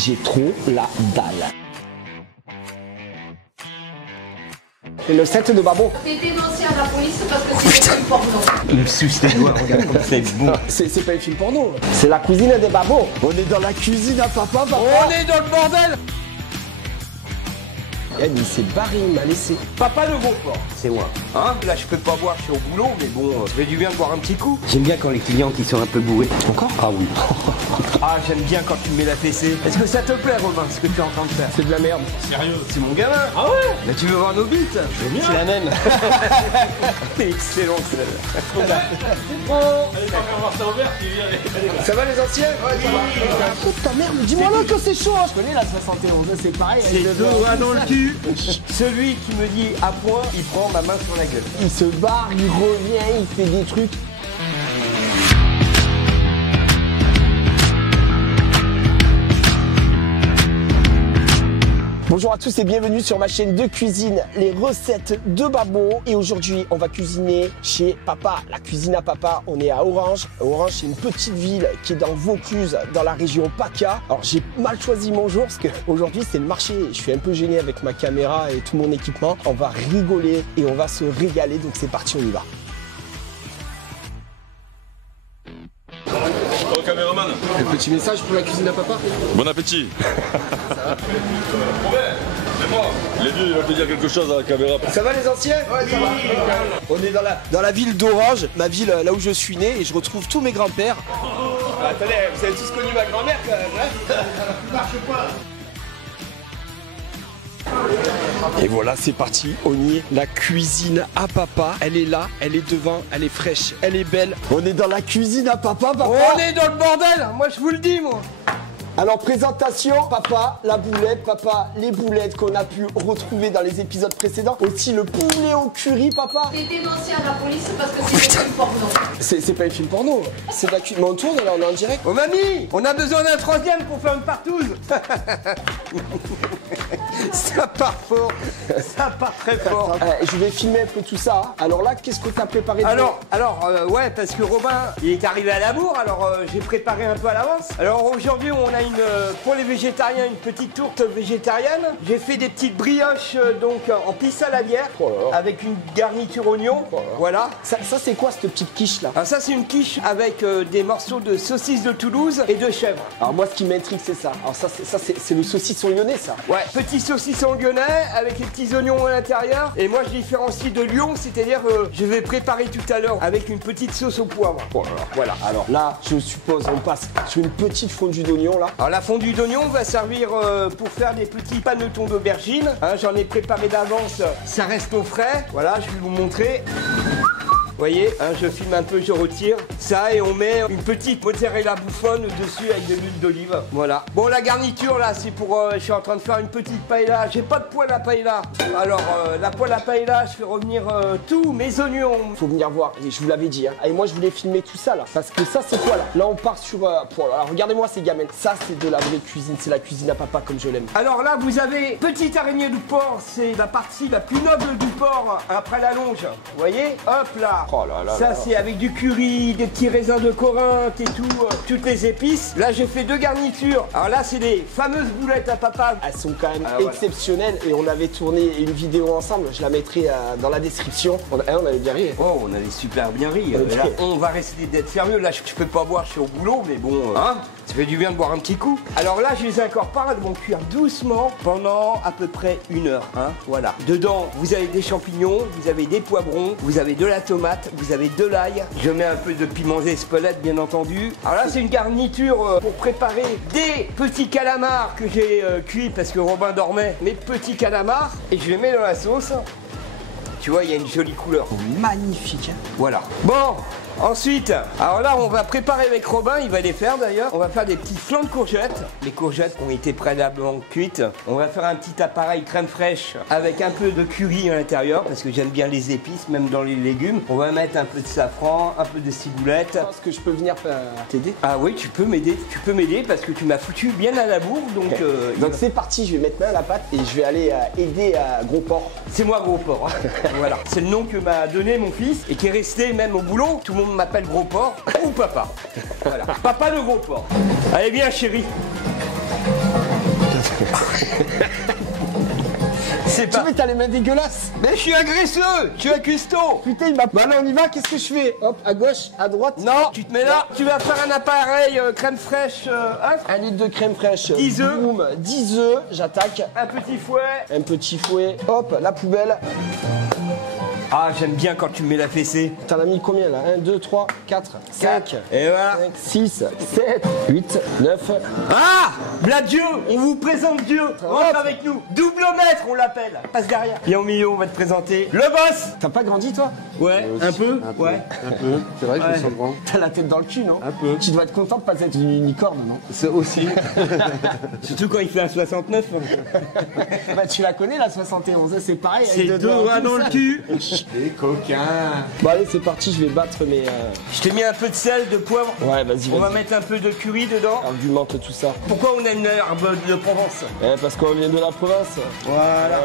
j'ai trop la dalle. C'est le set de Babo. T'es dénoncé à la police parce que c'est un film porno. Il me suce les doigts, regarde comme c'est bon. C'est pas un film porno. C'est la cuisine de Babo. On est dans la cuisine à papa. On est dans le bordel. Il s'est barré, il m'a laissé. Papa le gros porc. C'est moi. Hein? Là je peux pas boire, je suis au boulot, mais bon, ça fait du bien de boire un petit coup. J'aime bien quand les clients qui sont un peu bourrés. Encore? Ah oui. Ah j'aime bien quand tu me mets la fessée. Est-ce que ça te plaît Romain, ce que tu es en train de faire? C'est de la merde. C'est mon gamin. Ah ouais? Mais tu veux voir nos bites? C'est la même. Excellent celle-là. Ça va les anciens? Putain merde, dis-moi là que c'est chaud. Je connais la 71, c'est pareil. C'est deux doigts dans le cul. Celui qui me dit à point, il prend ma main sur la gueule. Il se barre, il revient, il fait des trucs. Bonjour à tous et bienvenue sur ma chaîne de cuisine, les recettes de Babo. Et aujourd'hui, on va cuisiner chez Papa, la cuisine à Papa. On est à Orange. Orange, c'est une petite ville qui est dans Vaucluse, dans la région PACA. Alors, j'ai mal choisi mon jour parce qu'aujourd'hui, c'est le marché. Je suis un peu gêné avec ma caméra et tout mon équipement. On va rigoler et on va se régaler. Donc, c'est parti, on y va. Oh caméraman. Un petit message pour la cuisine à Papa. Bon appétit. C'est moi. Les vieux, ils veulent te dire quelque chose à la caméra. Ça va les anciens? Ouais, ça va. On est dans la ville d'Orange, ma ville là où je suis né, et je retrouve tous mes grands-pères. Attendez, vous avez tous connu ma grand-mère quand même, hein? Ça marche pas. Et voilà, c'est parti, on y est. La cuisine à Papa, elle est là, elle est devant, elle est fraîche, elle est belle. On est dans la cuisine à Papa. On est dans le bordel. Moi je vous le dis moi. Alors, présentation, Papa, la boulette, Papa, les boulettes qu'on a pu retrouver dans les épisodes précédents. Aussi le poulet au curry, Papa. T'es dénoncé à la police parce que c'est un film porno. C'est pas un film porno, c'est de la cuisine. Mais on tourne là, on est en direct. Oh mamie, on a besoin d'un troisième pour faire une partouze. Ça part fort, ça part très fort. Je vais filmer un peu tout ça. Alors là, qu'est-ce que t'as préparé? Ouais, parce que Robin, il est arrivé à la bourre, alors j'ai préparé un peu à l'avance. Alors aujourd'hui, on a pour les végétariens, une petite tourte végétarienne. J'ai fait des petites brioches donc en pisse saladière avec une garniture oignon. Voilà. Ça c'est quoi cette petite quiche là? Alors ça c'est une quiche avec des morceaux de saucisse de Toulouse et de chèvre. Alors moi ce qui m'intrigue c'est ça. Alors ça c'est le saucisson lyonnais ça. Ouais, petit saucisson lyonnais avec les petits oignons à l'intérieur. Et moi je différencie de Lyon, c'est-à-dire je vais préparer tout à l'heure avec une petite sauce au poivre. Voilà. Alors là, je suppose on passe sur une petite fondue d'oignon là. Alors la fondue d'oignon va servir pour faire des petits panetons d'aubergine. Hein, j'en ai préparé d'avance, ça reste au frais. Voilà, je vais vous montrer. Vous voyez, hein, je filme un peu, je retire ça et on met une petite mozzarella bouffonne dessus avec de l'huile d'olive. Voilà. Bon, la garniture là, c'est pour. Je suis en train de faire une petite paella. J'ai pas de poêle à paella. Alors, la poêle à paella, je fais revenir tous mes oignons. Faut venir voir, et je vous l'avais dit. Hein. Et moi, je voulais filmer tout ça là. Parce que ça, c'est quoi là? Là, on part sur. Alors, regardez-moi ces gamelles. Ça, c'est de la vraie cuisine. C'est la cuisine à Papa comme je l'aime. Alors là, vous avez petite araignée du porc. C'est la partie la plus noble du porc après la longe. Vous voyez? Hop là. Oh là là. Ça c'est avec du curry, des petits raisins de Corinthe et tout, toutes les épices. Là j'ai fait deux garnitures. Alors là c'est les fameuses boulettes à Papa. Elles sont quand même exceptionnelles et on avait tourné une vidéo ensemble. Je la mettrai dans la description. On avait bien ri. Oh on avait super bien ri. Là, on va rester d'être sérieux. Là je peux pas boire, je suis au boulot, mais bon, hein, ça fait du bien de boire un petit coup. Alors là je les incorpore, elles vont cuire doucement pendant à peu près 1 heure. Hein, voilà. Dedans vous avez des champignons, vous avez des poivrons, vous avez de la tomate, vous avez de l'ail, je mets un peu de piment d'Espelette bien entendu. Alors là c'est une garniture pour préparer des petits calamars que j'ai cuits parce que Robin dormait, mes petits calamars, et je les mets dans la sauce. Tu vois, il y a une jolie couleur. Magnifique. Hein. Voilà. Bon, ensuite, alors là on va préparer avec Robin, il va les faire d'ailleurs. On va faire des petits flancs de courgettes. Les courgettes ont été préalablement cuites. On va faire un petit appareil crème fraîche avec un peu de curry à l'intérieur parce que j'aime bien les épices, même dans les légumes. On va mettre un peu de safran, un peu de ciboulette. Est-ce que je peux venir t'aider? Ah oui, tu peux m'aider parce que tu m'as foutu bien à la bourre. Donc, donc c'est parti, je vais mettre main à la pâte et je vais aller aider à Gros Porc. C'est moi Gros Porc. Voilà, c'est le nom que m'a donné mon fils et qui est resté même au boulot. Tout le monde m'appelle Gros Porc ou Papa. Voilà, Papa le Gros Porc. Allez, viens chérie. C'est Tu pas... vois, t'as les mains dégueulasses. Mais je suis agresseux, je suis un cuistot. Putain, il m'a... Bah là, on y va, qu'est-ce que je fais? Hop, à gauche, à droite. Non, tu te mets là, tu vas faire un appareil crème fraîche, hein, 1 litre de crème fraîche. 10 œufs. Boum, 10 œufs, j'attaque. un petit fouet. Un petit fouet. Hop, la poubelle. Ah, j'aime bien quand tu mets la fessée. T'en as mis combien là? 1, 2, 3, 4, 5, Et voilà. 5, 6, 7, 8, 9. Ah, là Dieu, on vous présente Dieu. Rentre avec nous. Double maître, on l'appelle. Passe derrière. Viens au milieu, on va te présenter le boss. T'as pas grandi toi? Ouais, un peu. Ouais. Un peu, c'est vrai que je me sens grand. T'as la tête dans le cul, non? Un peu. Tu dois être content de pas être une unicorne, non? C'est aussi. Surtout quand il fait un 69. Bah tu la connais la 71, c'est pareil. C'est avec deux doigts dans le cul. Les coquins. Bon allez c'est parti, je vais battre mes... Je t'ai mis un peu de sel, de poivre. Ouais vas-y, On va vas-y. mettre un peu de curry dedans. Argumente tout ça. Pourquoi on a une herbe de Provence? Parce qu'on vient de la province. Voilà.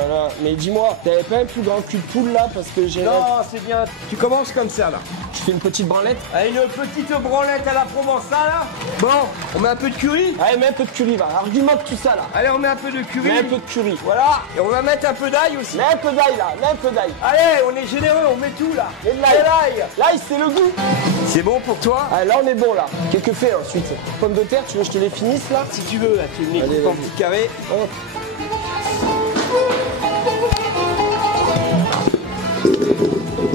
Mais dis-moi, t'avais pas un plus grand cul de poule là? Parce que j'ai... Non, c'est bien. Tu commences comme ça là. Je fais une petite branlette. Allez, une petite branlette à la provençale là. Bon, on met un peu de curry. Allez, mets un peu de curry, va. Argumente tout ça là. Allez, on met un peu de curry. Mets un peu de curry. Voilà. Et on va mettre un peu d'ail aussi. Mets un peu d'ail là, mets un peu d'ail. Allez, on est généreux, on met tout là. Mets de l'ail. L'ail, c'est le goût. C'est bon pour toi? Allez, là on est bon là. Qu'est-ce que fait ensuite? Pommes de terre, tu veux que je te les finisse là? Si tu veux, là, tu les Allez, coupes en vas-y. petits carrés. Hop.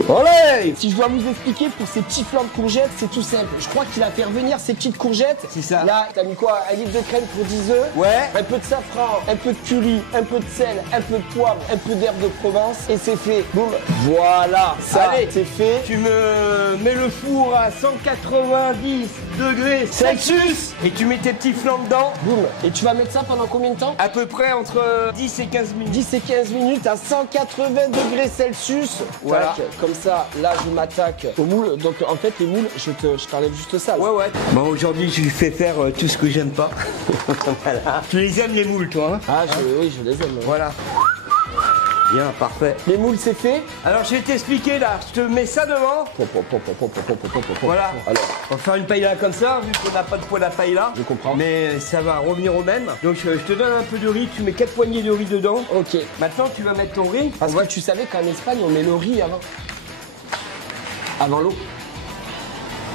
Allez! Si je dois vous expliquer pour ces petits flancs de courgettes, c'est tout simple. Je crois qu'il a fait revenir ces petites courgettes. C'est ça. Là, t'as mis quoi? 1 litre de crème pour 10 œufs. Ouais. Un peu de safran, un peu de curry, un peu de sel, un peu de poivre, un peu d'herbe de Provence. Et c'est fait. Boum. Voilà. Ça, Allez. c'est fait. Tu me mets le four à 190 degrés Celsius et tu mets tes petits flancs dedans. Boum. Et tu vas mettre ça pendant combien de temps? À peu près entre 10 et 15 minutes. 10 et 15 minutes à 180 degrés Celsius. Voilà. Tac, comme ça, là, je m'attaque au moule. Donc, en fait, les moules, je t'enlève juste ça. là. Ouais, ouais. Bon, aujourd'hui, je lui fais faire tout ce que j'aime pas. Voilà. Tu les aimes, les moules, toi, hein? Ah, oui, je les aime. ouais. Voilà. Bien, parfait. Les moules, c'est fait. Alors, je vais t'expliquer, là. Je te mets ça devant. Voilà. Alors, On va faire une paella comme ça, vu qu'on n'a pas de poêle à paella. je comprends. Mais ça va revenir au même. Donc, je te donne un peu de riz. Tu mets 4 poignées de riz dedans. Ok. Maintenant, tu vas mettre ton riz. Parce que tu savais qu'en Espagne, on met le riz avant. Avant l'eau.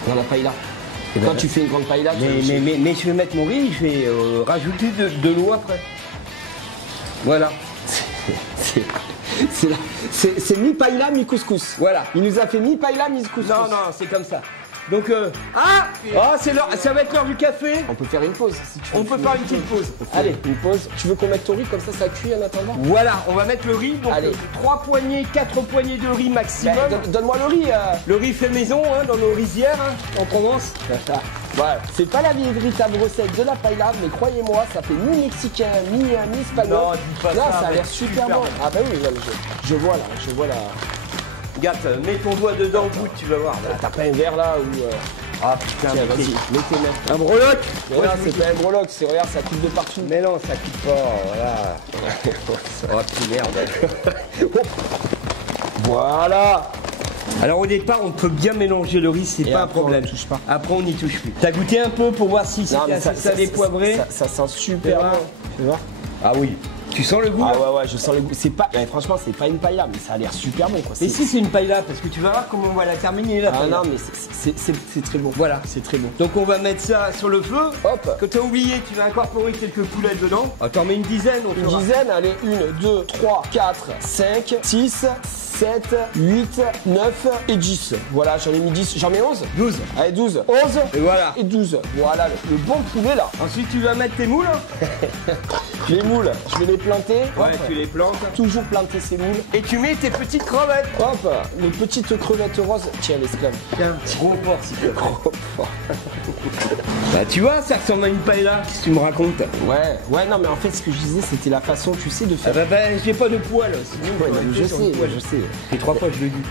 Dans la paella. Quand tu fais une grande paella, tu Mais je vais mettre mon riz, je vais rajouter de l'eau après. Voilà. c'est mi paella, mi couscous. Voilà. Il nous a fait mi paella, mi couscous. Non, non, c'est comme ça. Donc, c'est l'heure, ça va être l'heure du café. On peut faire une pause si tu veux. On peut faire une petite pause. Allez, une pause. Tu veux qu'on mette ton riz comme ça cuit en attendant? Voilà, on va mettre le riz. Donc, Allez. 3 poignées, 4 poignées de riz maximum. Donne-moi le riz. Le riz fait maison, hein, dans nos rizières, hein, en Provence. Voilà. C'est pas la véritable recette de la paella, mais croyez-moi, ça fait mi-mexicain, mi-espagnol. Non, dis pas ça, ça a mais l'air super super bon. bon. Ah bah oui, non, mais je vois là. Regarde, mets ton doigt dedans, goûte, tu vas voir. Là. T'as pas un verre là ou Ah putain, Tiens, mais vas-y, mets tes mains. un breloque. Mais là, c'est pas un breloque, c'est regarde, ça coupe de partout. Mais non, ça coupe pas, voilà. Oh, petite merde. Voilà. Alors au départ, on peut bien mélanger le riz, c'est Et pas un après, on problème. n'y touche pas. Après, on n'y touche plus. T'as goûté un peu pour voir si Non, c'était mais assez salé, poivré? Ça sent super Tu vois bon. Tu vois? Ah oui. Tu sens le goût? Ah là ouais, je sens le goût. C'est pas, franchement, c'est pas une paella, mais ça a l'air super bon quoi. Mais si c'est une paella, parce que tu vas voir comment on va la terminer la Ah paella. non, mais c'est très bon. Voilà. C'est très bon. Donc on va mettre ça sur le feu. Hop. Quand t'as oublié, tu vas incorporer quelques poulets dedans. Ah, t'en mets une dizaine, on Une fera. dizaine, allez, 1, 2, 3, 4, 5, 6, 7, 8, 9 et 10. Voilà, j'en ai mis 10. J'en mets 11 12. Allez, 12. 11 Et voilà. et 12. Voilà, le bon poulet là. Ensuite, tu vas mettre tes moules. Les moules, je vais les planter. Ouais, Hop. tu les plantes. Toujours planter ces moules. Et tu mets tes petites crevettes. Hop, les petites crevettes roses. Tiens, l'esclave. Tiens, gros porc, s'il te plaît. Bah, tu vois, ça ressemble à une paella. Qu'est-ce que tu me racontes? Ouais, non, mais en fait, ce que je disais, c'était la façon, tu sais, de Ah faire. bah, j'ai pas de poils. Sinon, Ouais, j'aurais je été sur sais, le poil. je sais. Et 3 fois, je le dis.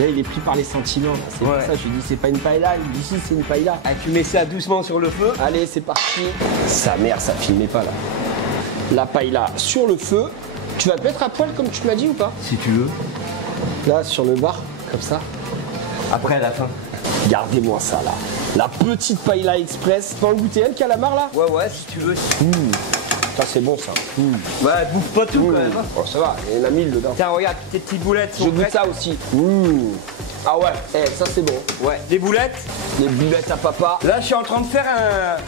Là, il est pris par les sentiments. là. C'est Ouais. pour ça que je lui dis, c'est pas une paella. Il dit, si, c'est une paella. Ah, tu mets ça doucement sur le feu. Allez, c'est parti. Sa mère, ça filmait pas là. La paella sur le feu. Tu vas te mettre à poil comme tu m'as dit ou pas? Si tu veux. Là, sur le bar, comme ça. Après, à la fin. Regardez-moi ça là. La petite paella express. T'as en goûter un calamar là? Ouais, si tu veux. T'as c'est bon ça. Ouais, bouffe pas tout quand même. Hein. Oh, ça va, il y en a 1000 dedans. Tiens, regarde, tes petites boulettes Je sont goûte prêtes. ça aussi. Ah ouais, ça c'est bon. Ouais, des boulettes. Les boulettes à papa. Là, je suis en train de faire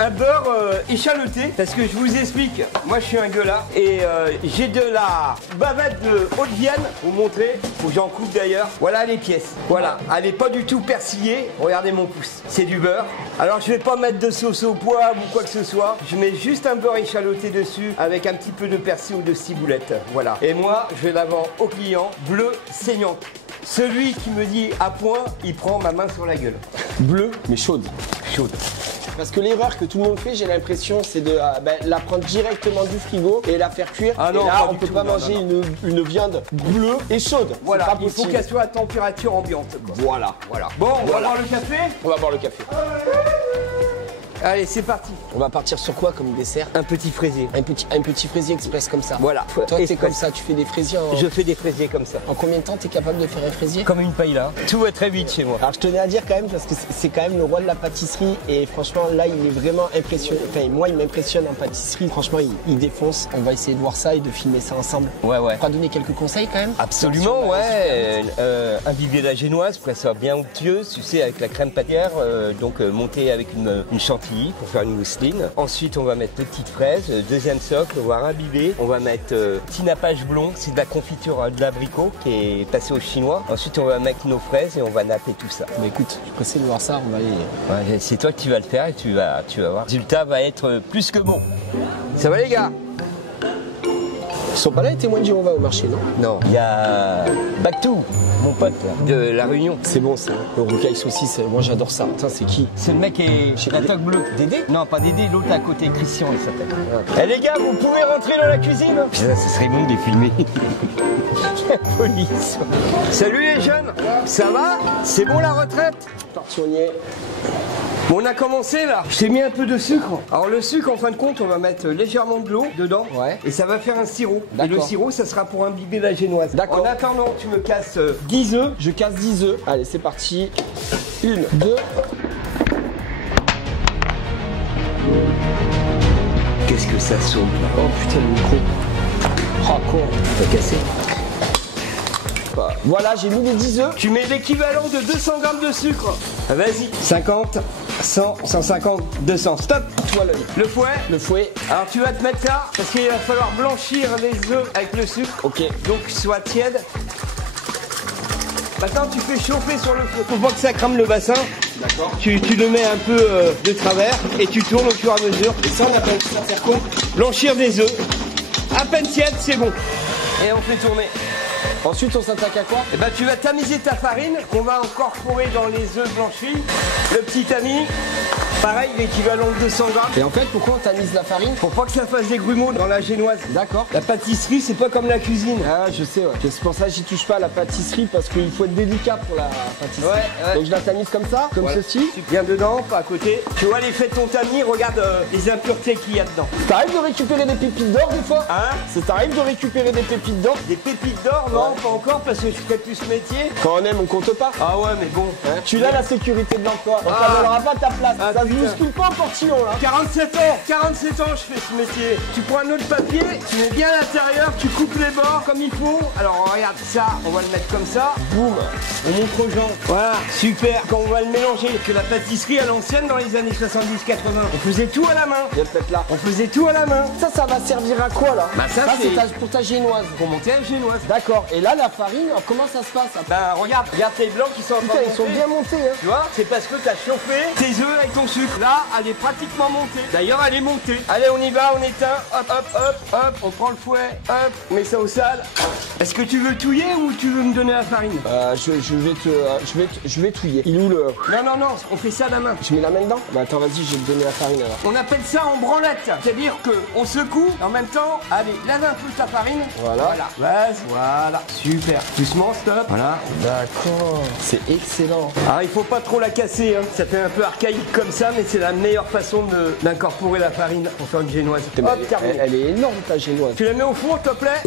un beurre échaloté parce que je vous explique. Moi, je suis un gueulard et j'ai de la bavette de Haute-Vienne. Vous montrer, faut que j'en coupe d'ailleurs. Voilà les pièces. Voilà, elle est pas du tout persillée. Regardez mon pouce, c'est du beurre. Alors, je vais pas mettre de sauce au poivre ou quoi que ce soit. Je mets juste un beurre échaloté dessus avec un petit peu de persil ou de ciboulette. Voilà. Et moi, je vais la vendre au client bleu saignante. Celui qui me dit à point, il prend ma main sur la gueule. Bleu, mais chaude. Chaude. Parce que l'erreur que tout le monde fait, j'ai l'impression, c'est de la prendre directement du frigo et la faire cuire. Ah non, et là, pas on du peut tout, pas non, manger non, une viande bleue et chaude. Voilà, C'est pas il faut possible. qu'elle soit à température ambiante. Quoi. Voilà. Voilà. Bon, on va boire le café. On va boire le café. Allez, c'est parti. On va partir sur quoi comme dessert? Un petit fraisier. Un petit fraisier express comme ça. Voilà. Toi, t'es Express. comme ça, tu fais des fraisiers en... Je fais des fraisiers comme ça. En combien de temps t'es capable de faire un fraisier? Comme une paille là. Tout va très vite chez moi. Alors je tenais à dire quand même parce que c'est quand même le roi de la pâtisserie et franchement là il est vraiment impressionnant. Enfin moi il m'impressionne en pâtisserie. Franchement il défonce. On va essayer de voir ça et de filmer ça ensemble. Ouais, ouais. On va donner quelques conseils quand même. Absolument, ouais. Imbiber la génoise pour qu'elle soit bien onctueuse, tu sais, avec la crème pâtière. Donc monter avec une chantilly pour faire une mousseline. Ensuite, on va mettre de petites fraises. Deuxième socle, on va imbiber. On va mettre petit nappage blond, c'est de la confiture de l'abricot qui est passée au chinois. Ensuite, on va mettre nos fraises et on va napper tout ça. Bah écoute, je suis pressé de voir ça. On va aller. Ouais, c'est toi qui vas le faire et tu vas voir. Le résultat va être plus que bon. Ça va les gars? Ils sont pas là les témoins de Jéhovah au marché non? Non. Il y a Bactou, mon pote de La Réunion. C'est bon ça. Le rocaille saucisse. Moi j'adore ça. Putain c'est qui? C'est le mec qui est la toque bleue. Dédé? Non, pas Dédé, l'autre à côté, Christian il s'appelle. Eh les gars, vous pouvez rentrer dans la cuisine? Putain, ce serait bon de les filmer. Police. Salut les jeunes, ça va? C'est bon la retraite? Tortionnier. Bon, on a commencé là. Je t'ai mis un peu de sucre. Alors le sucre, en fin de compte, on va mettre légèrement de l'eau dedans. Ouais. Et ça va faire un sirop. Et le D'accord. sirop, ça sera pour imbiber la génoise. D'accord. En attendant, tu me casses 10 œufs. Je casse 10 œufs. Allez c'est parti. 1, 2. Qu'est-ce que ça sonne? Oh putain le micro. Oh con. T'as cassé. Voilà j'ai mis les 10 œufs. Tu mets l'équivalent de 200 grammes de sucre. Vas-y. 50, 100, 150, 200. Stop. Toi l'œil. Le fouet. Le fouet. Alors tu vas te mettre là parce qu'il va falloir blanchir les œufs avec le sucre. Ok. Donc soit tiède. Maintenant tu fais chauffer sur le feu. Faut pas que ça crame le bassin. D'accord. Tu le mets un peu de travers et tu tournes au fur et à mesure. Et ça on appelle ça faire quoi? Blanchir des œufs. À peine tiède, c'est bon. Et on fait tourner. Ensuite on s'attaque à quoi? Et ben tu vas tamiser ta farine qu'on va incorporer dans les œufs blanchis. Le petit tamis, pareil, l'équivalent de 200 grammes. Et en fait pourquoi on tamise la farine? Pour pas que ça fasse des grumeaux dans la génoise. D'accord. La pâtisserie, c'est pas comme la cuisine. Ah je sais ouais. C'est pour ça que j'y touche pas à la pâtisserie parce qu'il faut être délicat pour la pâtisserie. Ouais. Donc je la tamise comme ça, comme Voilà. ceci. Tu viens dedans, pas à côté. Tu vois l'effet de ton tamis, regarde les impuretés qu'il y a dedans. T'arrives de récupérer des pépites d'or des fois? Hein? Ça t'arrive de récupérer des pépites d'or? Des pépites d'or, non, pas encore, parce que je fais plus ce métier. Quand on aime on compte pas. Ah ouais, mais bon. Tu l'as la sécurité de l'emploi. Donc Ah. ça donnera pas ta place. Ah, ça se putain. bouscule pas en portillon là. 47 ans je fais ce métier. Tu prends un autre papier, tu mets bien à l'intérieur, tu coupes les bords comme il faut. Alors regarde ça, on va le mettre comme ça. Boum. On montre aux gens. Voilà, super. Quand on va le mélanger, que la pâtisserie à l'ancienne dans les années 70-80, on faisait tout à la main. Viens te mettre là. On faisait tout à la main. Ça va servir à quoi là? Bah, ça, c'est c'est- pour ta génoise. Pour monter la génoise. D'accord. Et là la farine, alors, comment ça se passe? Bah regarde tes blancs qui sont en train Putain de ils sont monter. bien montés hein. Tu vois, c'est parce que tu as chauffé tes œufs avec ton sucre. Là, elle est pratiquement montée. D'ailleurs, elle est montée. Allez, on y va, on éteint. Hop, hop, hop, hop. On prend le fouet. Hop, on met ça au sale. Est-ce que tu veux touiller ou tu veux me donner la farine? Je vais touiller. Il est où le... Non, on fait ça à la main. Je mets la main dedans? Bah attends vas-y je vais te donner la farine alors. On appelle ça en branlette. C'est-à-dire qu'on secoue en même temps. Allez, lave un peu ta farine. Voilà. Vas-y, voilà. Super. Doucement, stop. Voilà. D'accord. C'est excellent. Alors il faut pas trop la casser, hein. Ça fait un peu archaïque comme ça, mais c'est la meilleure façon d'incorporer la farine pour faire une génoise. Hop, terminé. Elle est énorme ta génoise. Tu la mets au four, s'il te plaît.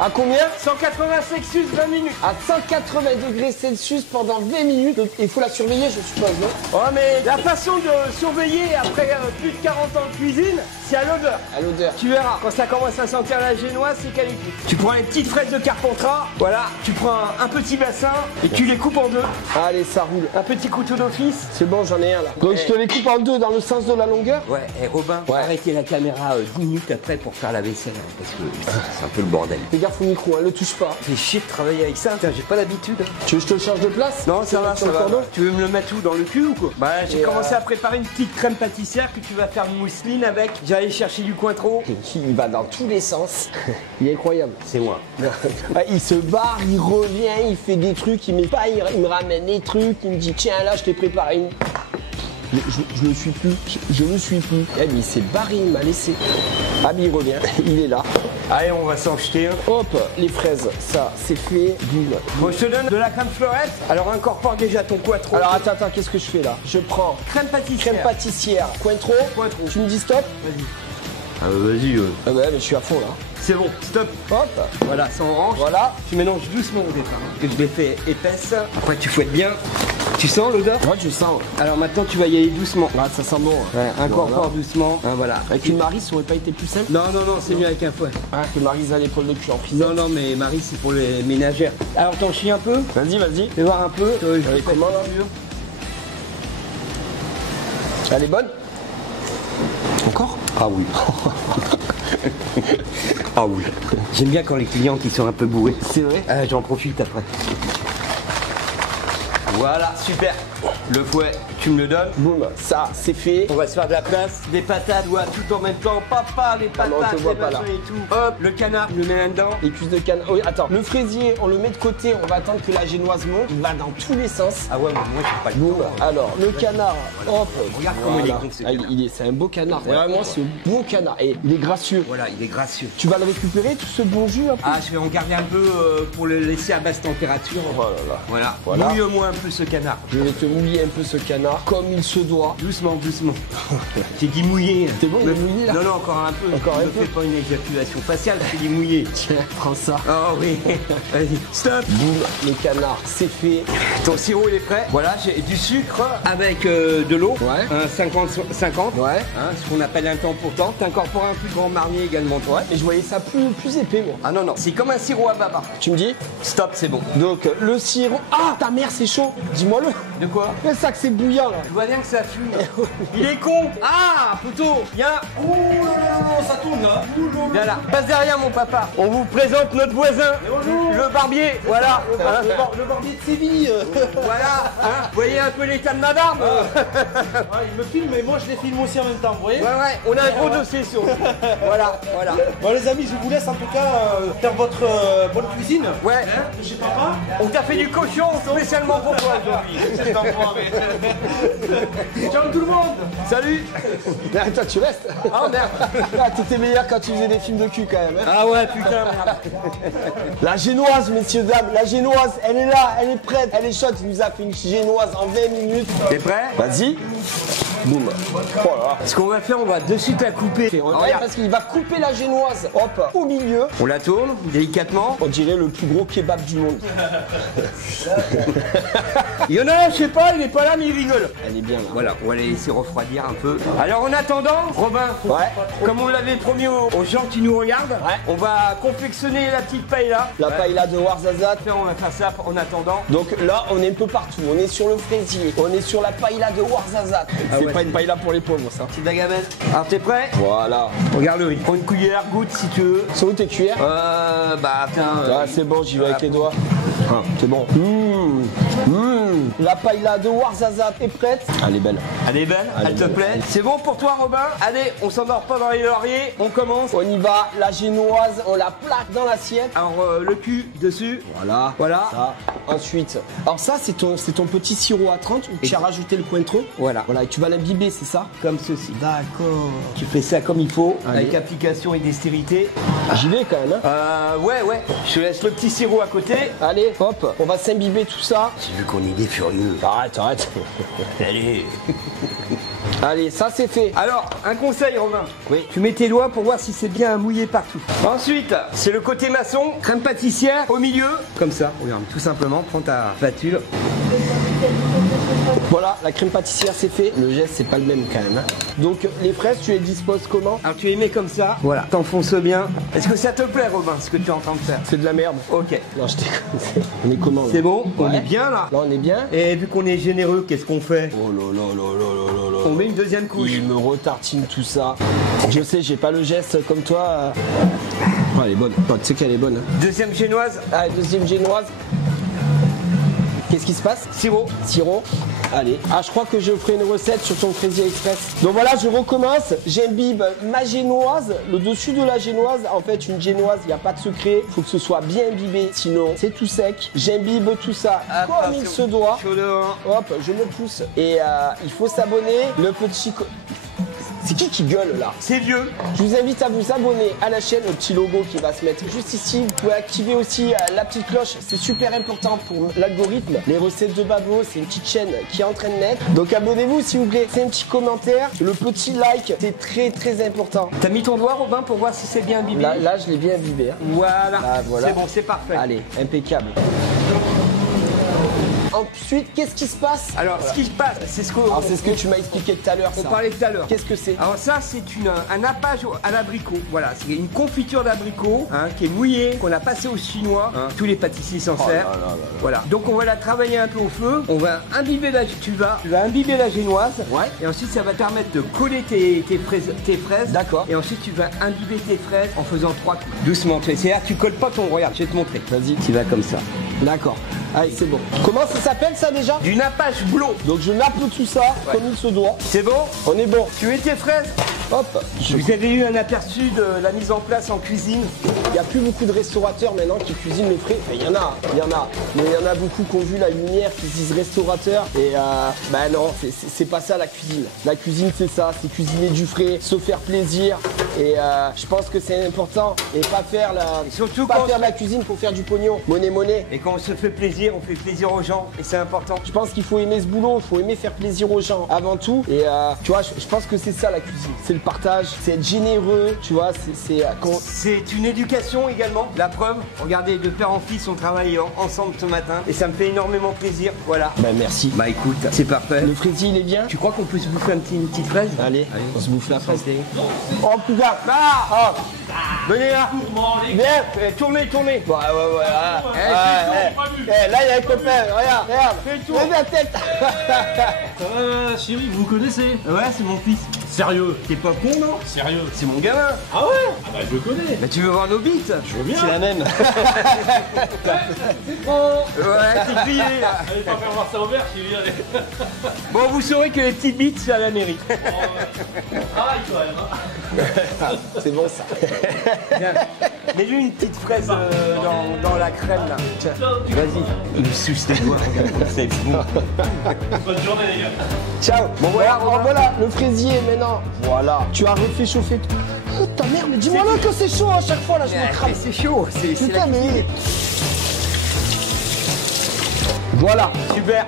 À combien? 180 Celsius, 20 minutes. À 180 degrés Celsius pendant 20 minutes. Il faut la surveiller je suppose non? Oh mais la façon de surveiller après plus de 40 ans de cuisine, c'est à l'odeur. À l'odeur. Tu verras, quand ça commence à sentir la génoise, c'est qualité. Tu prends les petites fraises de Carpentras, voilà, tu prends un petit bassin et tu les coupes en deux. Allez, ça roule. Un petit couteau d'office. C'est bon, j'en ai un là. Donc je te les coupe en deux dans le sens de la longueur. Ouais, et Robin, arrêtez la caméra 10 minutes après pour faire la vaisselle, hein, parce que c'est un peu le bordel. Fais gaffe au micro, hein, le touche pas. C'est chier de travailler avec ça, j'ai pas l'habitude. Tu veux que je te le change de place? Non, ça va, sur ça le va. cordon. Tu veux me le mettre où, dans le cul ou quoi? Bah, j'ai Et commencé à préparer une petite crème pâtissière que tu vas faire mousseline avec. J'ai allé chercher du Cointreau. Il va dans tous les sens. Il est incroyable. C'est moi. Il se barre, il revient, il fait des trucs, il me ramène des trucs, il me dit tiens là je t'ai préparé une. Je le suis plus, je le suis plus. Eh mais il s'est barré, il m'a laissé. Ah mais il revient, il est là. Allez, on va s'en jeter un. Hop, les fraises, ça c'est fait, boum. Bon, je te donne de la crème fleurette. Alors incorpore déjà ton Cointreau. Alors attends, qu'est-ce que je fais là? Je prends crème pâtissière. crème pâtissière, Cointreau. Tu me dis stop? Vas-y. Ah bah vas-y. Ah bah mais je suis à fond là. C'est bon, stop. Hop, Voilà, ça orange. voilà. Tu mélanges doucement au départ, hein, que je l'ai fait épaisse. Après tu fouettes bien. Tu sens l'odeur? Ouais, je sens. Alors maintenant tu vas y aller doucement. Ah, ça sent bon. Ouais, incorpore doucement. Hein, voilà. Avec une Marie, ça aurait pas été plus simple? Non, c'est mieux avec un fouet. Ah, que Marie a l'épaule de cul en frisette. Non, mais Marie, c'est pour les ménagères. Alors t'en chies un peu? Vas-y. Fais voir un peu. Allez, comment là? Elle est bonne? Encore? Ah oui. Ah oui. J'aime bien quand les clients qui sont un peu bourrés. C'est vrai? J'en profite après. Voilà, super. Le fouet, tu me le donnes. Boum, ça c'est fait. On va se faire de la place. Des patates, ouais, tout en même temps. Papa, les patates, non, on te voit les pas, là. machins et tout. Hop, le canard, je le mets là-dedans. Les cuisses de canne. Oui, attends, le fraisier, on le met de côté, on va attendre que la génoise monte. Il va dans tous les sens. Ah ouais, mais moi, j'ai pas le Boum, temps. alors le canard, hop. Regarde comment il est con, ce Ah, canard. c'est un beau canard. Vraiment, c'est un beau canard. Et il est gracieux. Voilà, il est gracieux. Tu vas le récupérer, tout ce bon jus un peu? Ah, je vais en garder un peu pour le laisser à basse température. Oh là là. Voilà. Mouille-moi un peu ce canard. Je vais te mouiller un peu ce canard comme il se doit. Doucement. J'ai dit mouillé. T'es bon, il est mouillé là? Non, encore un peu. Encore un Ne peu. fais pas une éjaculation faciale, je dis mouillé. Tiens, prends ça. Oh oui. Vas-y, stop. Boum, les canards, c'est fait. Ton sirop il est prêt. Voilà, j'ai du sucre avec de l'eau. Ouais. Un 50-50. Ouais. Hein, ce qu'on appelle un temps pour temps. T'incorpores un plus grand marnier également, toi. Et je voyais ça plus épais, moi. Ah non, c'est comme un sirop à baba. Tu me dis? Stop, c'est bon. Donc, le sirop. Ah, ta mère, c'est chaud. Dis-moi-le. De quoi? C'est ça que c'est bouillant, là. Je vois bien que ça fume. Il est con. Ah, poteau. Viens. Ouh, ça tourne là. Viens là. Passe derrière, mon papa. On vous présente notre voisin, le barbier. Voilà. Hein, Le barbier de Séville. voilà. Hein, vous voyez un peu l'état de ma barbe? Il me filme et moi je les filme aussi en même temps, vous voyez? Ouais, on a un gros dossier sur nous. Voilà. Bon les amis, je vous laisse en tout cas faire votre bonne cuisine. Ouais. Hein, de chez papa. On t'a fait du cochon spécialement pour toi aujourd'hui. Ciao tout le monde. Salut. Mais toi, tu restes. Oh merde. Ah, t'étais meilleur quand tu faisais des films de cul, quand même. Hein. Ah ouais, putain, merde. La génoise, messieurs, dames. La génoise, elle est là, elle est prête, elle est chaude. Il nous a fait une génoise en 20 minutes. T'es prêt? Vas-y. Boum. Oh là. Ce qu'on va faire, on va de suite la couper. Ouais, Regarde. parce qu'il va couper la génoise. Hop, au milieu. On la tourne délicatement. On dirait le plus gros kebab du monde. Il y en a un, je sais pas, il est pas là, mais il rigole. Elle est bien là. Voilà, on va les laisser refroidir un peu. Alors en attendant, Robin, Ouais. comme on l'avait promis aux gens qui nous regardent, Ouais. on va confectionner la petite paella. La paella de Warzazat. On va faire ça en attendant. Donc là, on est un peu partout. On est sur le fraisier. On est sur la paella de Warzazat. C'est ouais. pas une paella pour les pauvres, ça. Petite bagamelle. Alors t'es prêt? Voilà. Regarde-le, prends une cuillère, goûte si tu veux. C'est où tes cuillères? Bah tiens. Ah, c'est bon, j'y vais avec les doigts. Ah, c'est bon. La paella de Warzazat est prête. Elle est belle. Elle est belle, Elle elle est te belle. plaît? C'est bon pour toi, Robin? Allez, on s'endort pas dans les lauriers, on commence. On y va. La génoise, on la plaque dans l'assiette. Alors le cul dessus. Voilà. Voilà. Ça. Ensuite. Alors ça, c'est ton petit sirop à 30 où tu as rajouté le Cointreau. Voilà. Voilà. Et tu vas l'imbiber, c'est ça? Comme ceci. D'accord. Tu fais ça comme il faut, Allez. avec application et dextérité. J'y vais quand même. Hein. Ouais. Je te laisse le petit sirop à côté. Allez, hop. On va s'imbiber tout ça. J'ai vu qu'on est des furieux. Arrête. Allez. Allez, ça c'est fait. Alors, un conseil, Romain. Oui. Tu mets tes doigts pour voir si c'est bien mouillé partout. Ensuite, c'est le côté maçon, crème pâtissière au milieu. Comme ça, regarde, tout simplement, prends ta spatule. Voilà, la crème pâtissière c'est fait. Le geste c'est pas le même quand même. Donc les fraises, tu les disposes comment? Alors tu les mets comme ça, voilà, t'enfonces bien. Est-ce que ça te plaît Robin, ce que tu es en train de faire? C'est de la merde. Ok. Non, je déconne. On est comment là? C'est bon, on Ouais. est bien là. Là on est bien. Et vu qu'on est généreux, qu'est-ce qu'on fait? Oh là là là là là là. On met une deuxième couche. Il me retartine tout ça. Je sais, j'ai pas le geste comme toi. Oh, elle est bonne. Oh, tu sais qu'elle est bonne. Hein. Deuxième génoise, Ah, deuxième génoise. Qu'est-ce qui se passe? sirop. Sirop. Allez. Ah, je crois que je ferai une recette sur ton Crazy Express. Donc voilà, je recommence. J'imbibe ma génoise. Le dessus de la génoise, en fait, une génoise, il n'y a pas de secret. Il faut que ce soit bien imbibé, sinon c'est tout sec. J'imbibe tout ça comme il se doit. Chaud dehors. Hop, je me pousse. Et il faut s'abonner. Le petit... C'est qui gueule là? C'est vieux. Je vous invite à vous abonner à la chaîne, le petit logo qui va se mettre juste ici. Vous pouvez activer aussi la petite cloche, c'est super important pour l'algorithme. Les recettes de Babo, c'est une petite chaîne qui est en train de naître. Donc abonnez-vous s'il vous plaît. C'est un petit commentaire, le petit like, c'est très important. T'as mis ton doigt Robin pour voir si c'est bien imbibé? Là je l'ai bien imbibé. Hein. Voilà, Ah, voilà. c'est bon, c'est parfait. Allez, impeccable. Ensuite, qu'est-ce qui se passe? Alors, ce qui se passe, c'est ce qu'on Alors, c'est ce que tu m'as expliqué tout à l'heure. on ça. parlait tout à l'heure. Qu'est-ce que c'est? Alors ça, c'est un nappage à l'abricot. Voilà, c'est une confiture d'abricot hein, qui est mouillée, qu'on a passé au chinois. Hein. Tous les pâtissiers s'en servent. Voilà. Donc on va la travailler un peu au feu. On va imbiber tu vas imbiber la génoise. Ouais. Et ensuite, ça va te permettre de coller tes fraises. D'accord. Et ensuite, tu vas imbiber tes fraises en faisant 3 coups. Doucement. C'est là, tu colles pas ton. Regarde, je vais te montrer. Vas-y. Tu vas comme ça. D'accord. Allez, c'est bon. Comment ça s'appelle ça déjà? Du nappage blond. Donc je nappe tout ça comme il se doit. C'est bon? On est bon. Tu mets tes fraises. Hop. Vous avez eu un aperçu de la mise en place en cuisine. Il n'y a plus beaucoup de restaurateurs maintenant qui cuisinent les frais. Il y en a. Mais il y en a beaucoup qui ont vu la lumière, qui se disent restaurateur. Et bah non, c'est pas ça la cuisine. La cuisine c'est ça, c'est cuisiner du frais, se faire plaisir. Et je pense que c'est important. Et pas faire surtout pas quand faire de la cuisine pour faire du pognon. Monnaie. Et quand on se fait plaisir, on fait plaisir aux gens. Et c'est important. Je pense qu'il faut aimer ce boulot, il faut aimer faire plaisir aux gens avant tout. Et tu vois, je pense que c'est ça la cuisine. C'est le partage, c'est être généreux, tu vois, C'est une éducation également. La preuve, regardez, de père en fils, on travaille ensemble ce matin. Et ça me fait énormément plaisir. Voilà. Ben merci. Bah écoute, c'est parfait. Le fraisier il est bien? Tu crois qu'on peut se bouffer une petite fraise? Allez, on se bouffe la fraise. Oh putain! Ah! Venez là! Viens! Tournez! Ouais. Là il y a un copain, regarde. Fais le tour. Lève la tête. Chérie, vous connaissez? Ouais, c'est mon fils. Sérieux? T'es pas con, non? Sérieux? C'est mon gamin. Ah ouais? Ah bah je le connais. Bah tu veux voir nos bites? Je veux bien. C'est la même. Ouais, t'es grillé là. Allez pas faire voir ça au vert, chérie, allez. Bon, vous saurez que les petites bites, c'est à la mairie. Ah, il quand même, hein. C'est bon ça. Tiens, mets-lui une petite fraise dans la crème là. Tiens, vas-y. Il me suce les doigts, regarde, c'est bon. Bonne journée, les gars. Ciao. Bon, voilà, Robin. Voilà, le fraisier maintenant. Voilà. Tu as refait chauffer. Oh ta mère, mais dis-moi là que c'est chaud à chaque fois là, je me crame. C'est chaud, c'est la Putain, mais. cuisine. Voilà. Super.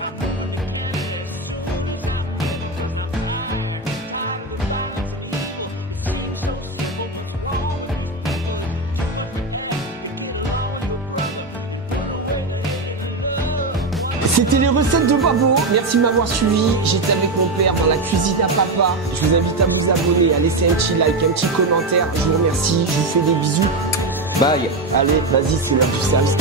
C'était les recettes de Babo. Merci de m'avoir suivi. J'étais avec mon père dans la cuisine à papa. Je vous invite à vous abonner, à laisser un petit like, un petit commentaire. Je vous remercie. Je vous fais des bisous. Bye. Allez, vas-y, c'est l'heure du service.